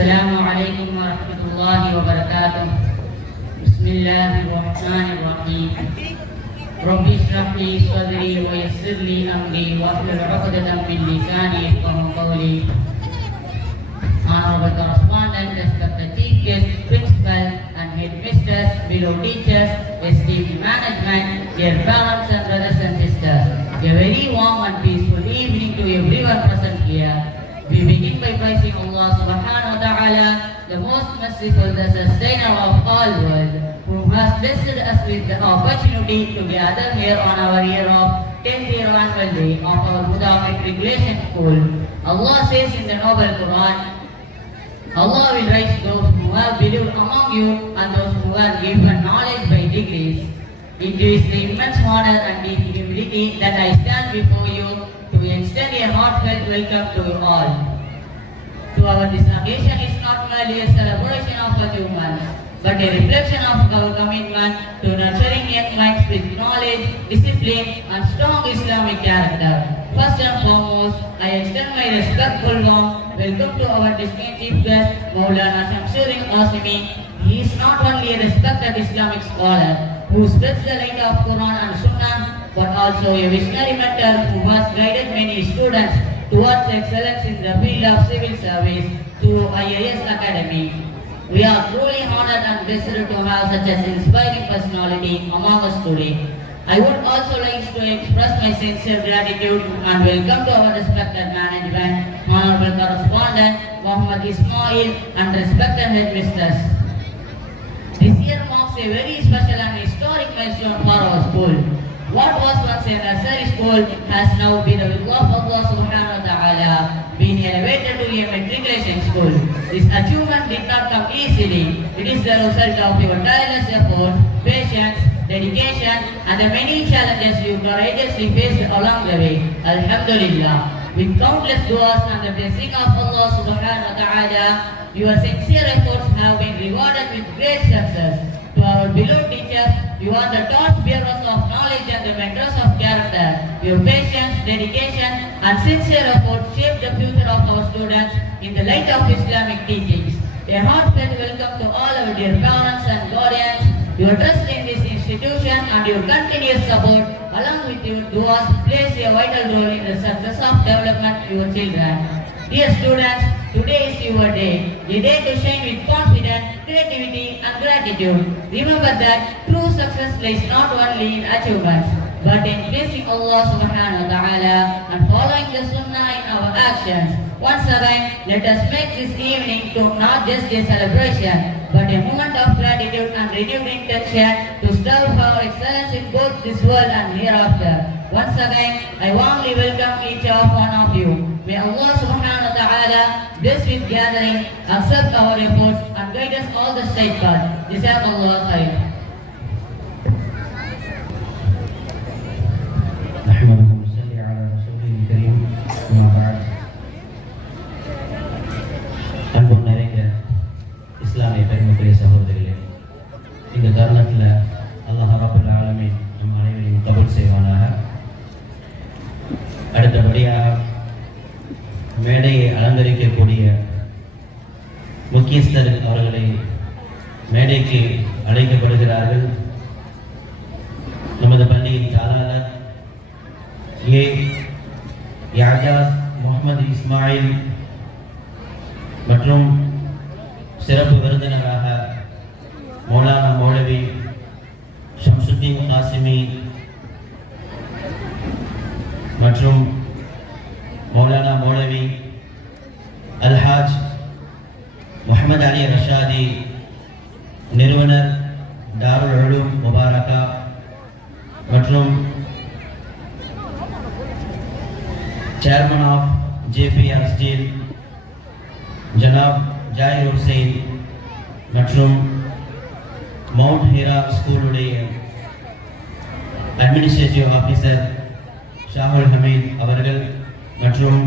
السلام عليكم ورحمة الله وبركاته. بسم الله الرحمن الرحيم. رب اشرح لي صدري ويسر لي أمري واحلل عقدة من لساني يفقهوا قولي. Honorable correspondent, respected chief guest, principal and headmistress, below teachers, esteemed management, dear parents and brothers and sisters, a very warm and peaceful evening to everyone present here. We begin by praising Allah subhanahu wa ta'ala, the most merciful, the sustainer of all world, who has blessed us with the opportunity to gather here on our year of 10th year annual day of our Huda Matriculation School. Allah says in the Noble Quran, Allah will raise those who have believed among you and those who have given knowledge by degrees. It is the immense honor and deep humility that I stand before you to extend a heartfelt welcome to you all. To our this occasion is not merely a celebration of achievements, but a reflection of our commitment to nurturing young minds with knowledge, discipline, and strong Islamic character. First and foremost, I extend my respectful warm welcome to our distinguished chief guest, Maulana Shamsuddin Qasimi. He is not only a respected Islamic scholar who spreads the light of Quran and Sunnah, but also a visionary mentor who has guided many students towards excellence in the field of civil service through IAS Academy. We are truly honored and blessed to have such an inspiring personality among us today. I would also like to express my sincere gratitude and welcome to our respected management, Honorable Correspondent Muhammad Ismail and respected headmistress. This year marks a very special and historic milestone for our school. What was once a nursery school has now been, with love of Allah subhanahu wa ta'ala, been elevated to a matriculation school. This achievement did not come easily. It is the result of your tireless effort, patience, dedication, and the many challenges you courageously faced along the way. Alhamdulillah. With countless du'as and the blessing of Allah subhanahu wa ta'ala, your sincere efforts have been rewarded with great success. To our beloved teachers, you are the torch bearers of knowledge and the mentors of character. Your patience, dedication, and sincere effort shape the future of our students in the light of Islamic teachings. A heartfelt welcome to all our dear parents and guardians. Your trust in this institution and your continuous support, along with your du'as, plays a vital role in the success of development of your children. Dear students, today is your day, a day to shine with confidence, creativity, and gratitude. Remember that true success lies not only in achievements, but in pleasing Allah subhanahu wa ta'ala and following the sunnah in our actions. Once again, let us make this evening to not just a celebration, but a moment of gratitude and renewed intention to strive for excellence in both this world and hereafter. Once again, I warmly welcome each one of you. May Allah subhanahu wa ta'ala bless with gathering, accept our efforts, and guide us all the straight path. Jazakallah khair. அன்பு நிறைந்த இஸ்லாமிய பெருமக்களே, சகோதரிகளே, இந்த தருணத்தில் அல்லாஹ் ரப்பல் ஆலமீன் நம் அனைவரையும் கபூல் செய்வானாக. அடுத்தபடியாக மேடையை அலங்கரிக்கக்கூடிய முக்கியஸ்தர் அவர்களை மேடைக்கு அழைக்கப்படுகிறார்கள். நமது பள்ளியின் தாளாளர் ஏ யாஜாஸ் முகமது இஸ்மாயில் மற்றும் சிறப்பு விருந்தினராக மௌலானா மௌலவி ஷம்சுத்தீன் காசிமி மற்றும் மௌலானா மௌலவி அல்ஹாஜ் முஹம்மது அலி ரஷாதி, நிறுவனர் தாருல் உலூம் முபாரகா, மற்றும் chairman of JPR steel Janab Jayir Hussain, மற்றும் மவுண்ட் ஹீரா ஸ்கூலுடைய அட்மினிஸ்ட்ரேட்டிவ் ஆஃபீஸர் ஷாஹுல் ஹமீத் அவர்கள், மற்றும்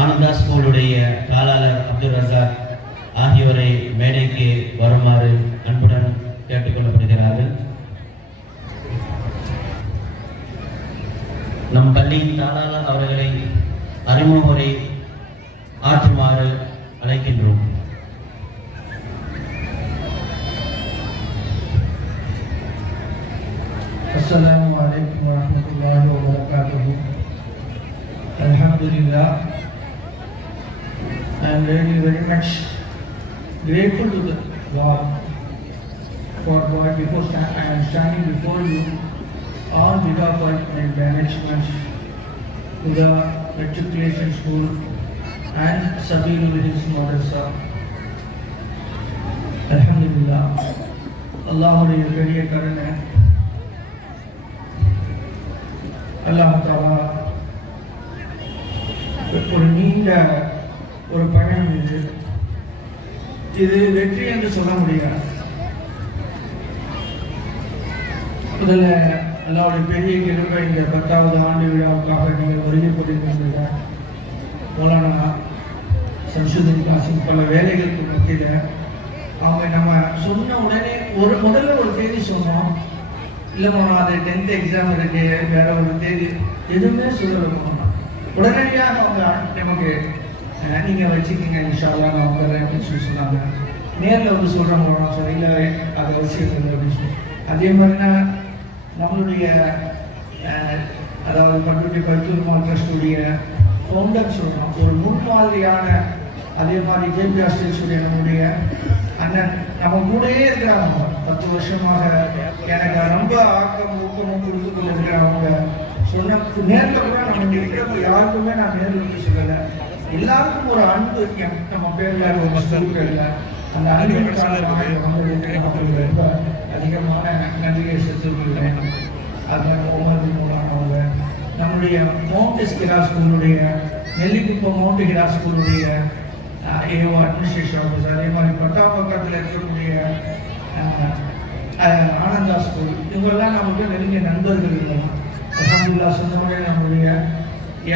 ஆனந்தா ஸ்கூலுடைய தாளாளர் அப்துல் ரசாக் ஆகியோரை மேடைக்கு வருமாறு அன்புடன் கேட்டுக்கொள்ளப்படுகிறார்கள். நம் பள்ளியின் தாளாளர் அவர்களை அறிமுக உரை ஆற்றுமாறு அழைக்கின்றோம். Assalamu alaikum warahmatullahi wabarakatuh. Alhamdulillah, I am really very much grateful to the God for what I am standing before you on behalf of my management to the matriculation school and Sabilul Hills Madrasa. Alhamdulillah, Allahumma பெரிய கருணை அல்லாஹ் தஆலா ஒரு நீண்ட ஒரு பயணம் இது வெற்றி என்று சொல்ல முடியாது. முதல்ல அல்லாஹ்வுடைய பெரிய கிருபை இந்த 10வது ஆண்டு விழாவுக்காக நீங்கள் வருகை புரிந்திருந்தீங்க. மௌலானா சம்சுதீன் காசிம் பல வேலைகளுக்கு மத்தியில் அவங்க நம்ம சொன்ன உடனே முதல்ல ஒரு தேதி சொன்னோம். இல்லைம்மா அது 10th எக்ஸாம் இருக்கு, வேற ஒரு தேதி எதுவுமே சொல்லணும். உடனடியாக அவங்க நமக்கு நீங்கள் வச்சுக்கிங்க இன்ஷால்லா நான் வந்துடுறேன் அப்படின்னு சொன்னாங்க. நேரில் வந்து சொல்கிறோம் போனோம் சார், இல்லை அது அவசியம் இல்லை அப்படின்னு சொல்லி. அதே மாதிரினா நம்மளுடைய அதாவது பண்ருட்டி பைத்துல் ட்ரஸ்டுடைய ஃபவுண்டர் சொல்கிறோம், ஒரு முன்மாதிரியான அதே மாதிரி ஜேபி ஆஸ்திரேலியா நம்முடைய அண்ணன் நம்ம கூடயே இருக்கிறாங்க. 10 வருஷமாக எனக்கு ரொம்ப ஆக்கம் ஊக்கமும் கொடுத்து கொண்டு இருக்கிறவங்க சொன்ன நேரில் கூட நம்ம இருக்கிறப்ப யாருக்குமே நான் நேரில் வந்து சொல்லலை. எல்லாருக்கும் ஒரு அன்பு இருக்கேன் நம்ம பேரில் ஒரு மசூல்களில் அந்த அன்புக்காக ரொம்ப அதிகமான நன்றியை செலுத்திருக்கிறேன். அதில் ஒவ்வொரு மூலமாக நம்முடைய மவுண்ட் ஹிரா ஸ்கூலுடைய நெல்லிக்குப்பம் மவுண்ட் ஹிரா ஸ்கூலுடைய ஏஓ அட்மினிஸ்ட்ரேஷன் ஆஃபீஸர், அதே மாதிரி பட்டாம்பக்கத்தில் இருக்கக்கூடிய ஆனந்தா ஸ்கூல், இவங்கெல்லாம் நமக்கு நெருங்கிய நண்பர்கள் இருந்தோம். அல்ஹம்துலில்லாஹ் சொன்னோடனே நம்முடைய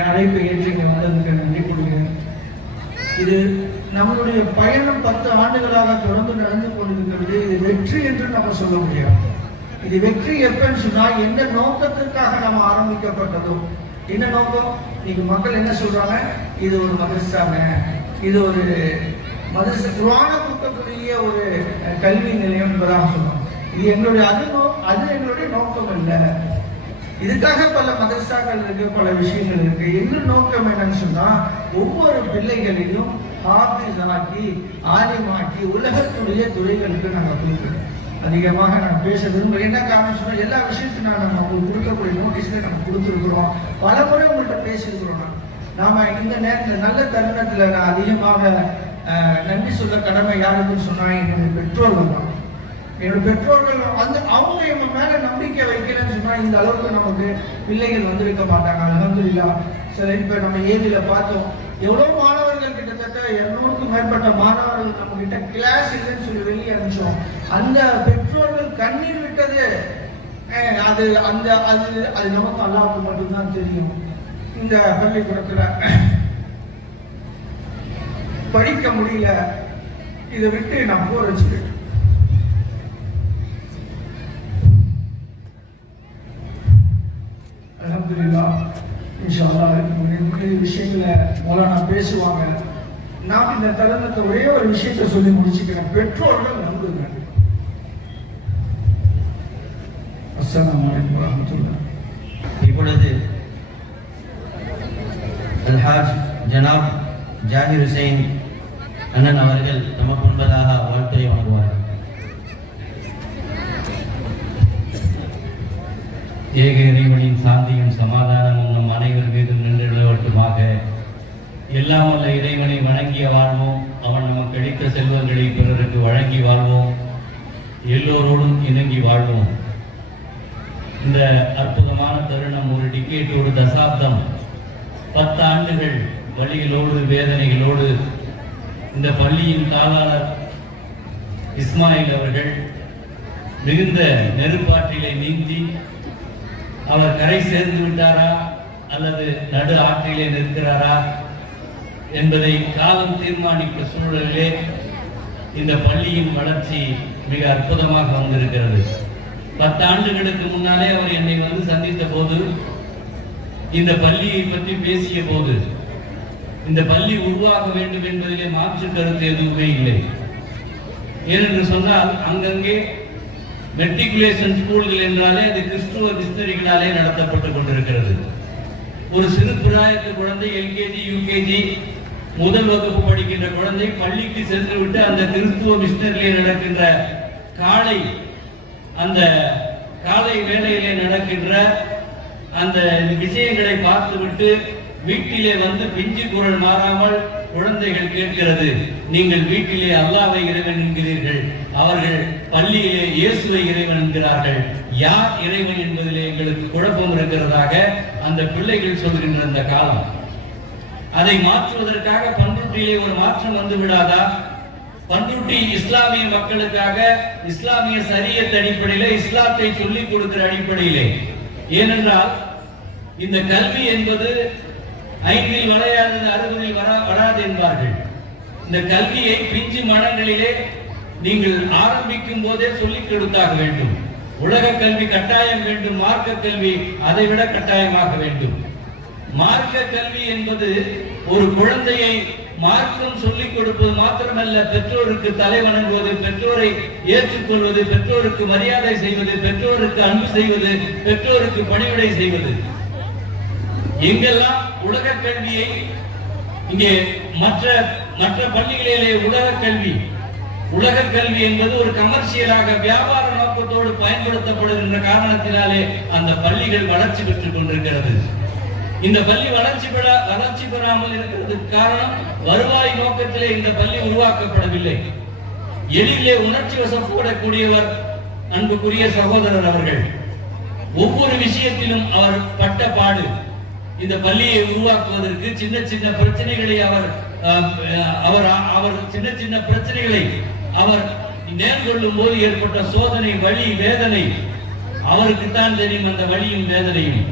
அழைப்பை ஏற்றி இங்கே வந்ததுக்கு நன்றி கொடுக்கிறேன். இது நம்மளுடைய பயணம் 10 ஆண்டுகளாக தொடர்ந்து நடந்து கொண்டிருக்கிறது. இது வெற்றி என்று நம்ம சொல்ல முடியாது. இது வெற்றி எப்பன்னு சொன்னால் எந்த நோக்கத்திற்காக நம்ம ஆரம்பிக்கப்பட்டதோ, என்ன நோக்கம்? இன்னைக்கு மக்கள் என்ன சொல்றாங்க, இது ஒரு மதரசாங்க, இது ஒரு மதரசா குர்ஆன கொடுக்கக்கூடிய ஒரு கல்வி நிலையம் என்பதாக சொன்னோம். இது எங்களுடைய அது எங்களுடைய நோக்கம் இல்லை. இதுக்காக பல மதரசாக்கள் இருக்கு, பல விஷயங்கள் இருக்கு. என்ன நோக்கம் என்னன்னு சொன்னா, ஒவ்வொரு பிள்ளைகளையும் ஹாஃபிஸ் ஆக்கி ஆலிமாக்கி உலகத்துடைய துறைகளுக்கு நாங்கள் கொடுக்குறோம். அதிகமாக நான் பேச விரும்புகிறேன். என்ன காரணம் சொன்னால், எல்லா விஷயத்தையும் நம்ம உங்களுக்கு கொடுக்கக்கூடிய நோட்டீஸில் நம்ம கொடுத்துருக்குறோம். பல முறை உங்கள்கிட்ட பேசியிருக்கிறோம். நாம இந்த நேரத்தில் நல்ல தருணத்தில் நான் அதிகமாக நன்றி சொல்ல கடமை யாருக்குன்னு சொன்னால் என்னுடைய பெற்றோர்கள் தான். என்னோட பெற்றோர்கள் அவங்க எங்க மேல நம்பிக்கை வைக்கிறேன்னு சொன்னா இந்த அளவுக்கு நமக்கு பிள்ளைகள் வந்திருக்க மாட்டாங்க. அல்ஹம்துலில்லாஹ். சரி, இப்ப நம்ம ஏரியில பார்த்தோம், எவ்வளவு மாணவர்கள், கிட்டத்தட்ட 200க்கும் மேற்பட்ட மாணவர்கள் நம்ம கிட்ட கிளாஸ் இல்லைன்னு சொல்லி வெளியே அனுப்பிச்சோம். அந்த பெற்றோர்கள் கண்ணீர் விட்டது அது நமக்கு அல்லாஹ்வுக்கு மட்டும்தான் தெரியும். இந்த பள்ளிக்கூடத்துல படிக்க முடியல, இதை விட்டு நான் போற வச்சுக்கிட்டு அல்ஹம்துலில்லாஹ். இன்ஷா அல்லாஹ் இந்த விஷயங்களை மௌலானா பேசுவாங்க. நான் இந்த தருணத்தை ஒரே ஒரு விஷயத்தை சொல்லி முடிச்சுக்கிறேன். பெற்றோர்கள் நம்புங்க. அஸ்ஸலாமு அலைக்கும் வரஹ்மத்துல்லாஹ். இப்பொழுது அல்ஹாஜ் ஜனாப் ஜாகிர் ஹுசைன் அண்ணன் அவர்கள் நமக்கு முன்பதாக வாழ்த்துரை வழங்குவார்கள். ஏக இறைவனின் சாந்தியும் சமாதானமும் நம் அனைவர் மீதும் நின்று நிலவட்டுமாக. எல்லாம் வல்ல இறைவனை வணங்கிய வாழ்வோம். அவன் நமக்கு அளித்த செல்வங்களை பிறருக்கு வழங்கி வாழ்வோம். எல்லோரோடும் இணங்கி வாழ்வோம். இந்த அற்புதமான தருணம் ஒரு டிக்கெட், ஒரு தசாப்தம், 10 ஆண்டுகள் வழிகளோடு வேதனைகளோடு இந்த பள்ளியின் தாளாளர் இஸ்மாயில் அவர்கள் மிகுந்த நெருப்பாற்றிலை நீந்தி அவர் கரை சேர்ந்து விட்டாரா அல்லது நடு ஆற்றிலே நிற்கிறாரா என்பதை காலம் தீர்மானிக்க சூழலிலே இந்த பள்ளியின் வளர்ச்சி மிக அற்புதமாக வந்திருக்கிறது. 10 ஆண்டுகளுக்கு முன்னாலே அவர் என்னை வந்து சந்தித்த போது, இந்த பள்ளியை பற்றி பேசிய போது, இந்த பள்ளி உருவாக வேண்டும் என்பதிலே மாற்று கருத்து எதுவுமே இல்லை. ஏனென்று சொன்னால் அங்கங்கே மெட்ரிகுலேஷன் ஸ்கூல்கள் என்றாலே அது கிறிஸ்துவ மிஷனரிகளாலே நடத்தப்பட்டுக் கொண்டிருக்கிறது. ஒரு சிறு பிராயத்து குழந்தை எல்கேஜி யூகேஜி முதல் வகுப்பு படிக்கின்ற குழந்தை பள்ளிக்கு சென்று விட்டு அந்த கிறிஸ்துவ மிஷனரியிலே நடக்கின்ற அந்த காலை வேளையிலே நடக்கின்ற அந்த விஷயங்களை பார்த்துவிட்டு வீட்டிலே வந்து பிஞ்சு குரல் மாறாமல் குழந்தைகள் கேட்கிறது, நீங்கள் வீட்டிலே அல்லாஹ்வை இறைவன் என்கிறீர்கள், அவர்கள் பள்ளியிலே இயேசுவை இறைவன் என்கிறார்கள், யார் இறைவன் என்பதிலே எங்களுக்கு குழப்பம் இருக்கிறதாக அந்த பிள்ளைகள் சொல்கின்ற அந்த காலம். அதை மாற்றுவதற்காக பண்ருட்டியிலே ஒரு மாற்றம் வந்து விடாதா? பண்ருட்டி இஸ்லாமிய மக்களுக்காக இஸ்லாமிய ஷரியத் அடிப்படையிலே இஸ்லாத்தை சொல்லிக் கொடுக்கிற அடிப்படையிலே, ஏனென்றால் இந்த கல்வி என்பது 5இல் வளையாதது 60இல் வராது என்பார்கள். இந்த கல்வியை பிஞ்சு மனங்களிலே நீங்கள் ஆரம்பிக்கும் போதே சொல்லிக் கொடுத்தாக வேண்டும். உலக கல்வி கட்டாயம் வேண்டும், மார்க்க கல்வி அதை விட கட்டாயமாக வேண்டும். மார்க்க கல்வி என்பது ஒரு குழந்தையை மார்க்கம் சொல்லிக் கொடுப்பது மாத்திரமல்ல, பெற்றோருக்கு தலை வணங்குவது, பெற்றோரை ஏற்றுக்கொள்வது, பெற்றோருக்கு மரியாதை செய்வது, பெற்றோருக்கு அன்பு செய்வது, பெற்றோருக்கு பணிவிடை செய்வது. எங்கெல்லாம் உலக கல்வியை இங்கே மற்ற பள்ளிகளிலே உலக கல்வி என்பது ஒரு கமர்ஷியலாக வியாபார நோக்கத்தோடு பயன்படுத்தப்படுகின்ற காரணத்தினாலே அந்த பள்ளிகள் வளர்ச்சி பெற்றுக் கொண்டிருக்கிறது. இந்த பள்ளி வளர்ச்சி பெறாமல் இருக்கிறதுக்கு காரணம் வருவாய் நோக்கத்திலே இந்த பள்ளி உருவாக்கப்படவில்லை. எளிதிலே உணர்ச்சி வசப்படக்கூடியவர் அன்புக்குரிய சகோதரர் அவர்கள். ஒவ்வொரு விஷயத்திலும் அவர் பட்ட பாடு. இந்த பள்ளியை உருவாக்குவதற்கு சின்ன சின்ன பிரச்சனைகளை அவர் சின்ன சின்ன பிரச்சனைகளை அவர் நேர்கொள்ளும் போது ஏற்பட்ட சோதனை, வலி, வேதனை அவருக்குத்தான் தெரியும். அந்த வலியும் வேதனையும்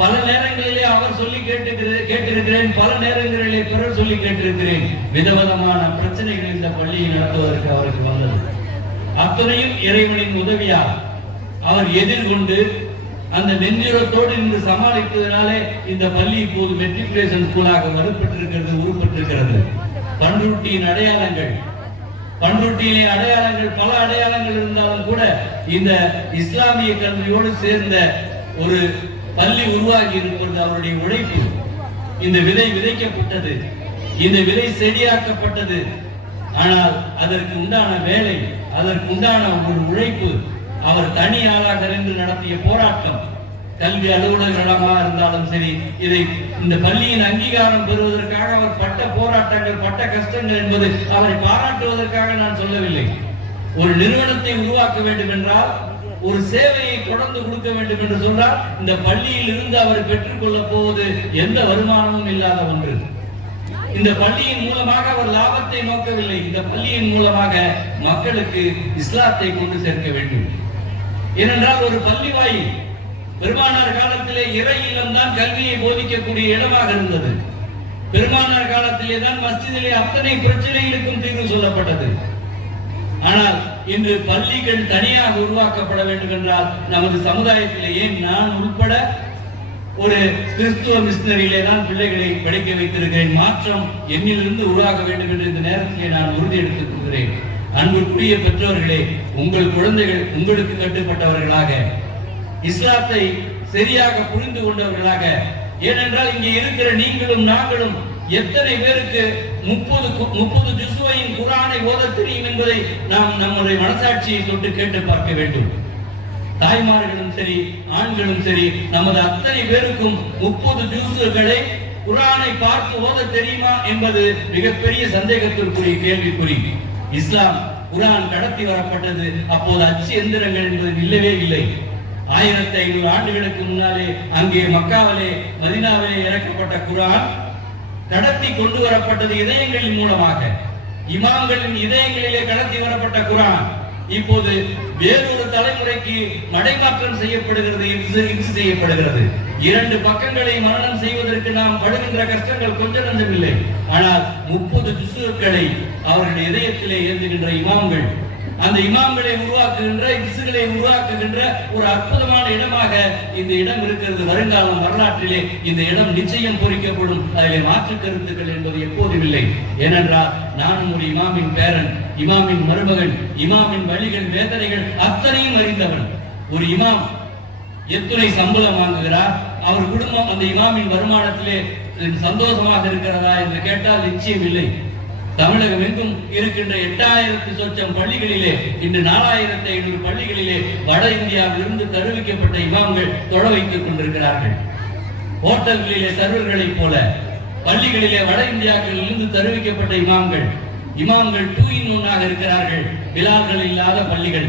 பல நேரங்களிலே அவர் சொல்லி கேட்டிருக்கிறேன், பல நேரங்களிலே பிறர் சொல்லி கேட்டிருக்கிறேன். விதவிதமான பிரச்சனைகள் இந்த பள்ளியை நடத்துவதற்கு அவருக்கு வந்தது. அத்தனையும் இறைவனின் உதவியால் அவர் எதிர்கொண்டு அந்த நெஞ்சுரத்தோடு இன்று சமாளித்ததனாலே இந்த பள்ளி இப்போது மெட்ரிகுலேஷன் ஸ்கூலாக வலுப்பெற்றிருக்கிறது, உருப்பெற்றிருக்கிறது. பண்ருட்டியின் அடையாளங்கள், பண்ருட்டியிலே அடையாளங்கள், பல அடையாளங்கள் இருந்தாலும் கூட இந்த இஸ்லாமிய கல்வியோடு சேர்ந்த ஒரு பள்ளி உருவாகி இருப்பது அவருடைய உழைப்பு. இந்த விதை விதைக்கப்பட்டது, இந்த விதை செடியாக்கப்பட்டது. ஆனால் அதற்கு உண்டான வேலை, அதற்கு உண்டான ஒரு உழைப்பு, அவர் தனி ஆளாக இருந்து நடத்திய போராட்டம், கல்வி அலுவலர்களாக இருந்தாலும் சரி, இதை இந்த பள்ளியின் அங்கீகாரம் பெறுவதற்காக அவர் பட்ட போராட்டங்கள், பட்ட கஷ்டங்கள் என்பது அவரை பாராட்டுவதற்காக நான் சொல்லவில்லை. ஒரு நிறுவனத்தை உருவாக்க வேண்டும் என்றால், ஒரு சேவையை தொடர்ந்து கொடுக்க வேண்டும் என்று சொன்னால், இந்த பள்ளியில் இருந்து அவர் பெற்றுக்கொள்ள போவது எந்த வருமானமும் இல்லாத ஒன்று. இந்த பள்ளியின் மூலமாக அவர் லாபத்தை நோக்கவில்லை. இந்த பள்ளியின் மூலமாக மக்களுக்கு இஸ்லாத்தை கொண்டு சேர்க்க வேண்டும். ஏனென்றால் ஒரு பள்ளி வாயில் பெருமானார் காலத்திலே இறை இல்லம் தான் கல்வியை போதிக்கக்கூடிய இடமாக இருந்தது. பெருமானார் காலத்திலே தான் மஸ்ஜிதிலே அத்தனை பிரச்சனைகளுக்கும் தீர்வு சொல்லப்பட்டது. ஆனால் இன்று பள்ளிகள் தனியாக உருவாக்கப்பட வேண்டும் என்றால் நமது சமுதாயத்திலே, ஏன் நான் உட்பட ஒரு கிறிஸ்துவ மிஷனரியிலே தான் பிள்ளைகளை படிக்க வைத்திருக்கிறேன். மாற்றம் என்னிலிருந்து உருவாக வேண்டும் என்று இந்த நேரத்திலே நான் உறுதி எடுத்துக் கொள்கிறேன். அன்புக்குரிய பெற்றோர்களே, உங்கள் குழந்தைகள் உங்களுக்கு கட்டுப்பட்டவர்களாக, இஸ்லாத்தை சரியாக புரிந்து கொண்டவர்களாக, ஏனென்றால் இங்கே இருக்கிற நீங்களும் நாங்களும் எத்தனை பேருக்கு 30 ஜுஸ்வையின் குர்ஆனை ஓத தெரியும் என்பதை நாம் நம்முடைய மனசாட்சியை தொட்டு கேட்டு பார்க்க வேண்டும். தாய்மார்களும் சரி, ஆண்களும் சரி, நமது அத்தனை பேருக்கும் 30 ஜுஸ்களை குர்ஆனை பார்த்து ஓத தெரியுமா என்பது மிகப்பெரிய சந்தேகத்திற்குரிய கேள்விக்குறி. இஸ்லாம் குர்ஆன் கடத்தி வரப்பட்டது அப்போது அச்சு எந்திரங்கள் என்பது இல்லவே இல்லை. 1500 ஆண்டுகளுக்கு முன்னாலே அங்கே மக்காவிலே, மதீனாவிலே இறக்கப்பட்ட குர்ஆன் கடத்தி கொண்டு வரப்பட்டது இதயங்களின் மூலமாக. இமாம்களின் இதயங்களிலே கடத்தி வரப்பட்ட குர்ஆன் இப்போது வேறொரு தலைமுறைக்கு மடைமாற்றம் செய்யப்படுகிறது, இன்று செய்யப்படுகிறது. 2 பக்கங்களை மரணம் செய்வதற்கு நாம் படுகின்ற கஷ்டங்கள் கொஞ்சம் நஞ்சம் இல்லை. ஆனால் 30 ஜுஸ்களை அவர்களுடைய இதயத்திலே ஏந்துகின்ற இமாம்கள் அந்த இமாம்களை உருவாக்குகின்ற இசுகளை உருவாக்குகின்ற ஒரு அற்புதமான இடமாக இந்த இடம் இருக்கிறது. வருங்காலம் வரலாற்றிலே இந்த இடம் நிச்சயம் பொறிக்கப்படும். அதிலே மாற்று கருத்துக்கள் என்பது எப்போதும் இல்லை. ஏனென்றால் நானும் ஒரு இமாமின் பேரன், இமாமின் மருமகன், இமாமின் வழிகள் வேதனைகள் அத்தனையும் அறிந்தவன். ஒரு இமாம் எத்தனை சம்பளம் வாங்குகிறார், அவர் குடும்பம் அந்த இமாமின் வருமானத்திலே சந்தோஷமாக இருக்கிறதா என்று கேட்டால் நிச்சயம் இல்லை. தமிழகம் எங்கும் இருக்கின்ற 8000 சொச்சம் பள்ளிகளிலே இன்று 4500 பள்ளிகளிலே வட இந்தியாவில் இருந்து தருவிக்கப்பட்ட இமாம்கள் தொழ வைத்துக் கொண்டிருக்கிறார்கள். ஹோட்டல்களிலே சர்வர்களைப் போல பள்ளிகளிலே வட இந்தியாவில் இருந்து தருவிக்கப்பட்ட இமாம்கள் 2 in 1 இருக்கிறார்கள். பிலால்கள் இல்லாத பள்ளிகள்.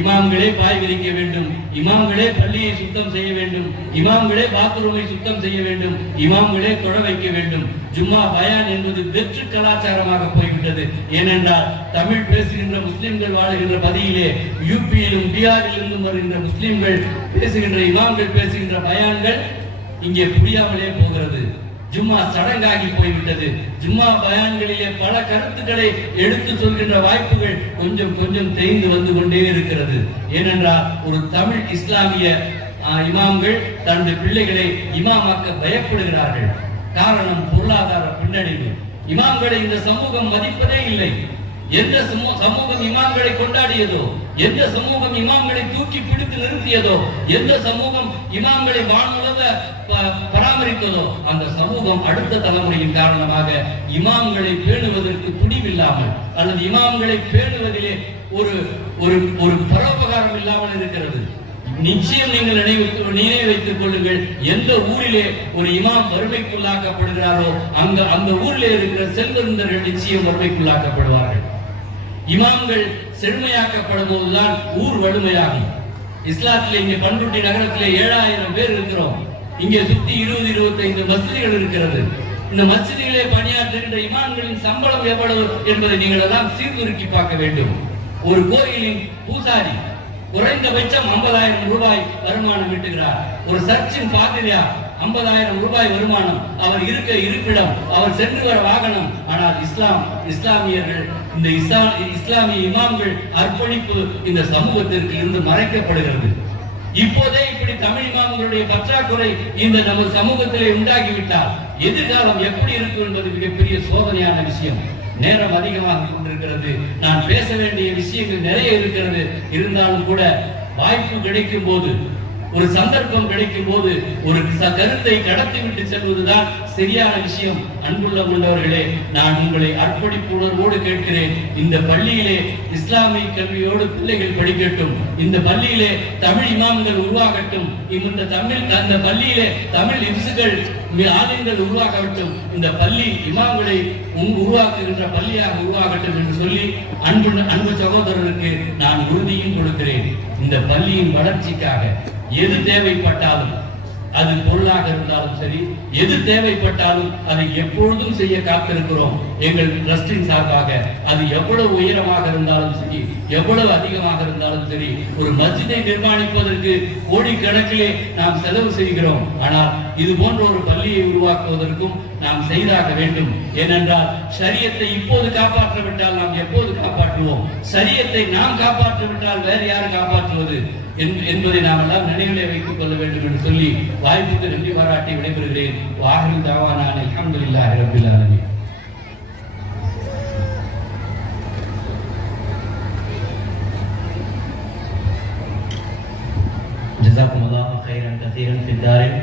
இமாம்களே பாய் விரிக்க வேண்டும், இமாம்களே பள்ளியை சுத்தம் செய்ய வேண்டும், இமாம்களே பாத்ரூமை சுத்தம் செய்ய வேண்டும், இமாம்களே தொழ வைக்க வேண்டும். ஜும்மா பயான் என்பது வெற்று கலாச்சாரமாக போய்விட்டது. ஏனென்றால் தமிழ் பேசுகின்ற முஸ்லிம்கள் வாழுகின்ற பதியிலே யூபியிலும் பீகாரிலிருந்தும் வருகின்ற முஸ்லிம்கள் பேசுகின்ற இமாம்கள் பேசுகின்ற பயான்கள் இங்கே புரியாமலே போகிறது. ஜும்மா சடங்காகி போய்விட்டது. ஜும்மா பயான்களிலே பல கருத்துக்களை எடுத்து சொல்கின்ற வாய்ப்புகள் கொஞ்சம் கொஞ்சம் தேய்ந்து வந்து கொண்டே இருக்கிறது. ஏனென்றால் ஒரு தமிழ் இஸ்லாமிய இமாம்கள் தனது பிள்ளைகளை இமாமாக்க பயப்படுகிறார்கள். காரணம் பொருளாதார பின்னடைவு. இமாம்களை இந்த சமூகம் மதிப்பதே இல்லை. எந்த சமூகம் இமாம்களை கொண்டாடியதோ, எந்த சமூகம் இமாம்களை தூக்கி பிடித்து நிறுத்தியதோ, எந்த சமூகம் இமாம்களை வானுலக பராமரித்ததோ அந்த சமூகம் அடுத்த தலைமுறையின் காரணமாக இமாம்களை பேணுவதற்கு துணிவில்லாமல் அல்லது இமாம்களை பேணுவதிலே ஒரு பரோபகாரம் இல்லாமல் இருக்கிறது. நிச்சயம் நீங்கள் நினைவு வைத்துக் கொள்ளுங்கள், எந்த ஊரிலே ஒரு இமாம் வறுமைக்குள்ளாக்கப்படுகிறாரோ அந்த ஊரிலே இருக்கிற செல்வந்தர்கள் நிச்சயம் வறுமைக்குள்ளாக்கப்படுவார்கள். இமாம்கள் செழுமையாக்கப்படும் போதுதான் ஊர் வலிமையாகும். இஸ்லாத்திலே இங்கே பண்ருட்டி நகரத்திலே 7000 பேர் இருக்கிறோம். இங்கே சுத்தி 20-25 மஸ்ஜிதுகள் இருக்கிறது. இந்த மஸ்ஜிதுகளே பணியாற்றுகின்ற இமாம்களின் சம்பளம் எவ்வளவு என்பதை நீங்கள் எல்லாம் சீர்தூக்கி பார்க்க வேண்டும். ஒரு கோயிலின் பூசாரி குறைந்தபட்சம் 50,000 ரூபாய் வருமானம் ஈட்டுகிறார். ஒரு சர்ச்சின் பாதிரியார் 50,000 ரூபாய் வருமானம். அவர் இருக்க இருப்பிடம், அவர் சென்று வர வாகனம். ஆனால் இஸ்லாமியர்கள் இந்த இஸ்லாமிய இமாம்கள் அர்ப்பணிப்பு இந்த சமூகத்திற்கு இருந்து மறைக்கப்படுகிறது. இப்போதே இப்படி தமிழ் இமாம்களுடைய பற்றாக்குறை இந்த நமது சமூகத்திலே உண்டாகிவிட்டால் எதிர்காலம் எப்படி இருக்கும் என்பது மிகப்பெரிய சோதனையான விஷயம். நேரம் அதிகமாக கொண்டிருக்கிறது. நான் பேச வேண்டிய விஷயங்கள் நிறைய இருக்கிறது. இருந்தாலும் கூட வாய்ப்பு கிடைக்கும் போது, ஒரு சந்தர்ப்பம் கிடைக்கும் போது ஒரு கருத்தை கடத்திவிட்டு செல்வதுதான் சரியான விஷயம். அன்புள்ளவர்களே, நான் உங்களை அர்ப்பணிப்பு உணர்வோடு கேட்கிறேன். இந்த பள்ளியிலே இஸ்லாமிய கல்வியோடு பிள்ளைகள் படிக்கட்டும். இந்த பள்ளியிலே தமிழ் இமாம்கள் உருவாகட்டும். அந்த பள்ளியிலே தமிழ் இப்சுகள் ஆலயங்கள் உருவாகட்டும். இந்த பள்ளி இமாம்களை உருவாக்குகின்ற பள்ளியாக உருவாகட்டும் என்று சொல்லி அன்பு சகோதரருக்கு நான் உறுதியும் கொடுக்கிறேன். இந்த பள்ளியின் வளர்ச்சிக்காக எது தேவைப்பட்டாலும், அது பொருளாக இருந்தாலும் சரி, எது தேவைப்பட்டாலும் அதை எப்பொழுதும் செய்ய காத்திருக்கிறோம். எங்கள் ட்ரஸ்டின் சார்பாக அது எவ்வளவு உயரமாக இருந்தாலும் சரி, எவ்வளவு அதிகமாக இருந்தாலும் சரி, ஒரு மஸ்ஜிதை நிர்மாணிப்பதற்கு கோடிக்கணக்கிலே நாம் செலவு செய்கிறோம். ஆனால் இது போன்ற ஒரு பள்ளியை உருவாக்குவதற்கும் நாம் செய்தாக வேண்டும். ஏனென்றால் ஷரியத்தை இப்போது காப்பாற்றவிட்டால் நாம் எப்போது காப்பாற்றுவோம்? ஷரியத்தை நாம் காப்பாற்றவிட்டால் வேறு யார் காப்பாற்றுவது என்பதை நாம் எல்லாம் நினைவிலே வைத்துக் கொள்ள வேண்டும் என்று சொல்லி வாய்ப்புக்கு நன்றி பாராட்டி விடைபெறுகிறேன். வாஹிரு தஅவானா அல்ஹம்துலில்லாஹி ரப்பில் ஆலமீன். ஜஸாக்குமுல்லாஹு கைரன் கஸீரன் ஃபித் தாரின்.